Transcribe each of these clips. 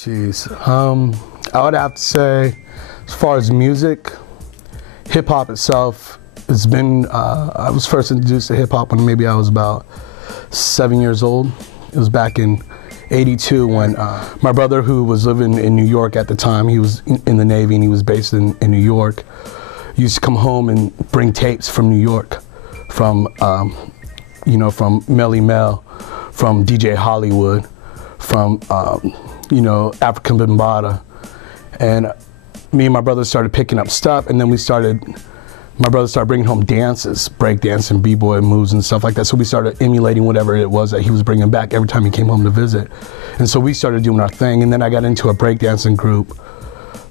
Jeez, I would have to say, as far as music, hip hop itself has been. I was first introduced to hip hop when maybe I was about 7 years old. It was back in '82 when my brother, who was living in New York at the time, he was in the Navy and he was based in New York, used to come home and bring tapes from New York, from from Melly Mel, from DJ Hollywood, from African Bambaataa, and me and my brother started picking up stuff, and then my brother started bringing home dances, break dance and b-boy moves and stuff like that. So we started emulating whatever it was that he was bringing back every time he came home to visit. And so we started doing our thing, and then I got into a breakdancing group.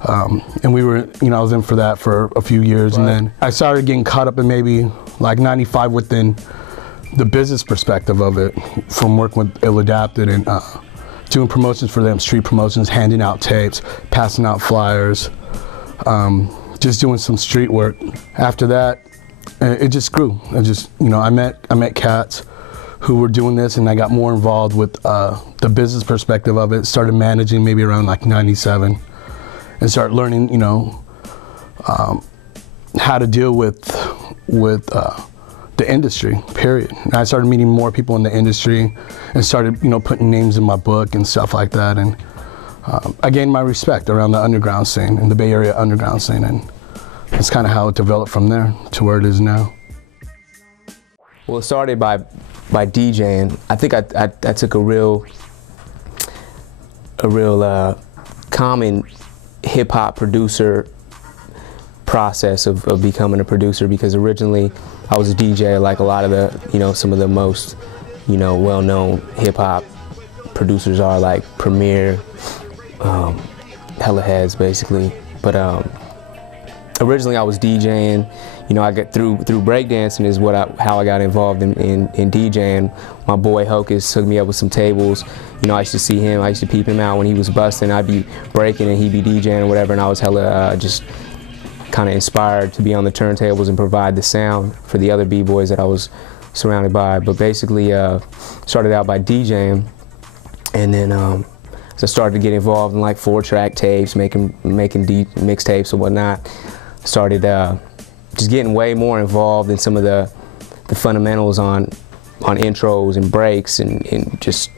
And we were, I was in for that for a few years. Right. And then I started getting caught up in maybe like '95 within the business perspective of it, from working with Ill Adapted and doing promotions for them, street promotions, handing out tapes, passing out flyers, just doing some street work. After that, it just grew. I met cats who were doing this, and I got more involved with the business perspective of it. Started managing maybe around like '97, and started learning, how to deal with the industry, period. And I started meeting more people in the industry and started, putting names in my book and stuff like that. And I gained my respect around the underground scene, in the Bay Area underground scene, and that's kind of how it developed from there to where it is now. Well, it started by DJing. I think I took a real common hip hop producer process of becoming a producer, because originally I was a DJ like a lot of the, some of the most, well-known hip hop producers are, like Premier, Hella Heads basically. But originally I was DJing. I got through breakdancing is how I got involved in DJing. My boy Hocus hooked me up with some tables. I used to see him, I used to peep him out when he was busting. I'd be breaking and he'd be DJing or whatever, and I was hella just kind of inspired to be on the turntables and provide the sound for the other b-boys that I was surrounded by. But basically started out by DJing, and then as I started to get involved in like 4-track tapes, making mixtapes and whatnot, started just getting way more involved in some of the fundamentals on intros and breaks, and just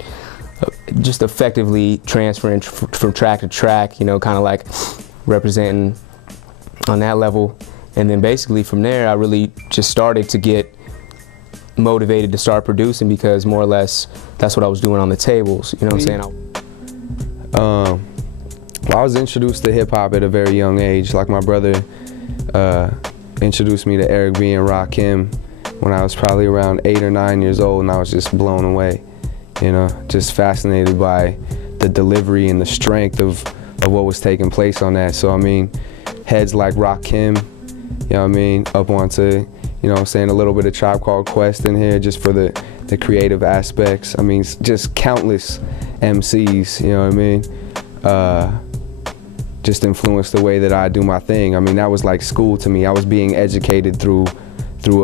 effectively transferring from track to track, kind of like representing on that level. And then basically from there I really just started to get motivated to start producing, because more or less that's what I was doing on the tables, you know what I'm saying? Well, I was introduced to hip hop at a very young age. Like my brother introduced me to Eric B and Rakim when I was probably around 8 or 9 years old, and I was just blown away, just fascinated by the delivery and the strength of what was taking place on that. So I mean, heads like Rakim, up onto, a little bit of Tribe Called Quest in here just for the creative aspects. I mean, just countless MCs, just influenced the way that I do my thing. I mean, that was like school to me. I was being educated through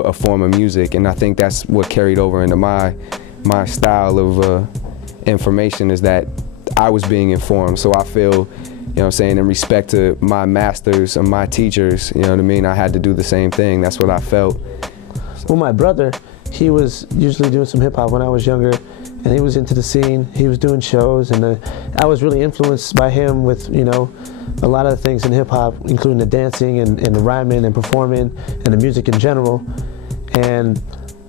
a form of music, and I think that's what carried over into my style of information, is that I was being informed. So I feel, in respect to my masters and my teachers, I had to do the same thing. That's what I felt. Well, my brother, he was usually doing some hip hop when I was younger, and he was into the scene. He was doing shows, and I was really influenced by him with, a lot of the things in hip hop, including the dancing and the rhyming and performing and the music in general. And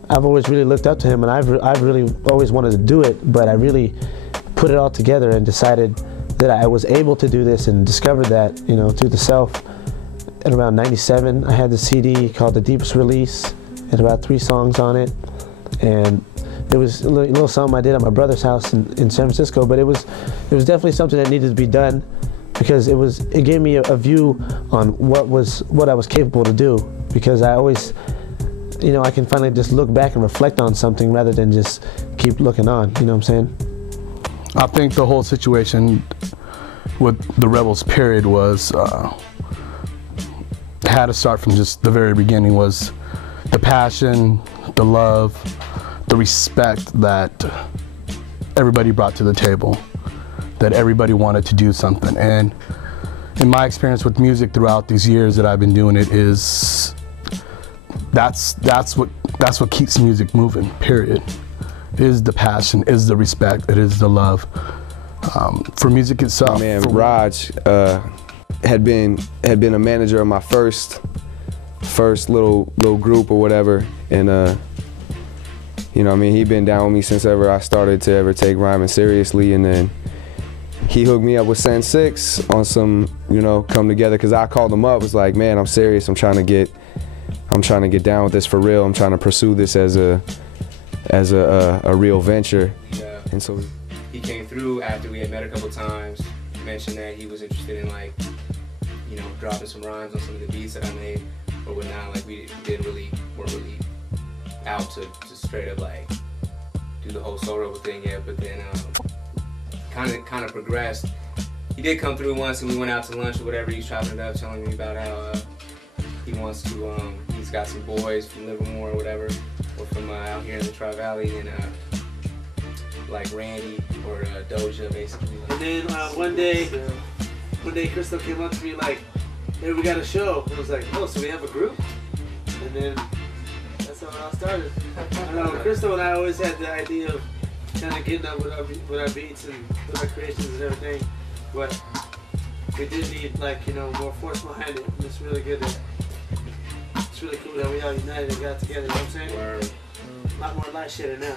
I've always really looked up to him, and I've really always wanted to do it, but I really put it all together and decided that I was able to do this, and discovered that, through the self. At around '97, I had the CD called The Deepest Release, and about 3 songs on it. And it was a little something I did at my brother's house in San Francisco, but it was definitely something that needed to be done, because it gave me a view on what I was capable to do, because I always, I can finally just look back and reflect on something rather than just keep looking on, you know what I'm saying? I think the whole situation with the Rebels period was, had to start from just the very beginning, was the passion, the love, the respect that everybody brought to the table. that everybody wanted to do something. And in my experience with music throughout these years that I've been doing it is that's what keeps music moving, period. Is the passion, is the respect, it is the love for music itself. Man, Raj had been a manager of my first little group or whatever, and you know, I mean, he'd been down with me since ever I started to ever take rhyming seriously, and then he hooked me up with Sen 6 on some, you know, come together, because I called him up, was like, man, I'm serious, I'm trying to get down with this for real, I'm trying to pursue this as a real venture. Yeah. And so He came through after we had met a couple times, mentioned that he was interested in, like, you know, dropping some rhymes on some of the beats that I made or whatnot. Like, weren't really out to straight up, like, do the whole Soul Rebel thing yet, but then kind of progressed. He did come through once and we went out to lunch or whatever. He was chopping it up, telling me about how he wants to, he's got some boys from Livermore or whatever, or from out here in the Tri-Valley, and like Randy or Doja, basically. And then one day Crystal came up to me like, hey, we got a show. And I was like, oh, so we have a group? And then that's how it all started. I know Crystal and I always had the idea of kind of getting up with our beats and with our creations and everything, but we did need, like, you know, more force behind it. And it's really good that, it's really cool that we all united and got together, you know what I'm saying? A lot more light shit now.